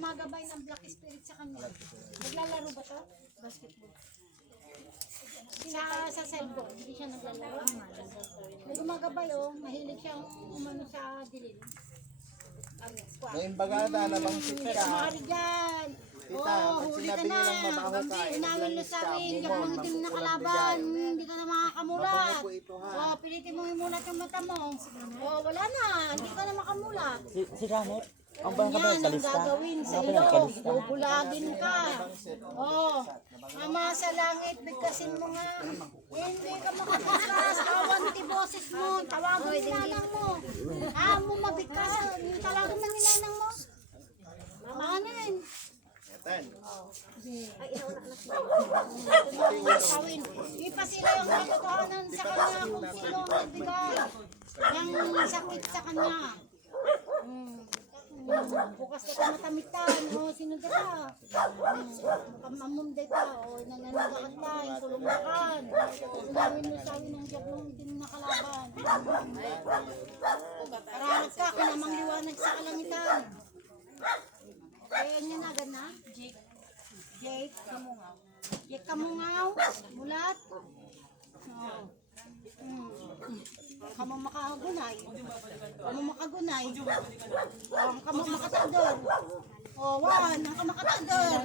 gumagabay ng black spirit sa kanya. Naglalaro ba to? Basketball. Sa cellphone, hindi siya naglalaro. May gumagabay mahilig siyang umano sa dilim. Ngayon bagada na bang sika. Mari dyan! Huli ka na! Bambi, inawin na sa amin, yung mga itim na kalaban, hindi ka na makakamulat. Pilitin mo imulat yung mata mo. Wala na, hindi ka na makamulat. Si Janet? Ang Yan ang gagawin sa iyo, bubulagin ka. Ama sa langit, bigkasin mo nga. Hindi ka makapasas, awanti boses mo, tawagan ng ninang mo. Mo mabigkas, tawagan ng ninang mo. Mamanin. Ipasila yung katotohanan sa kanya kung sino ang nagbigay. Yung sakit sa kanya. Bukas na ka matamitan, sino ka ka? Makamamum ka, nananagaan ka, yung kulumbakan. Sinawin mo sa akin ng jabong itim na kalaban. Pararat ka, kinamang liwanag sa kalangitan. Kaya niya na, gana? Jake Kamungaw. Jake Kamungaw, mulat. Kamu makagunay. Kamu makagunay. Kamu makatagdor. Wan, ang kamakatagdor.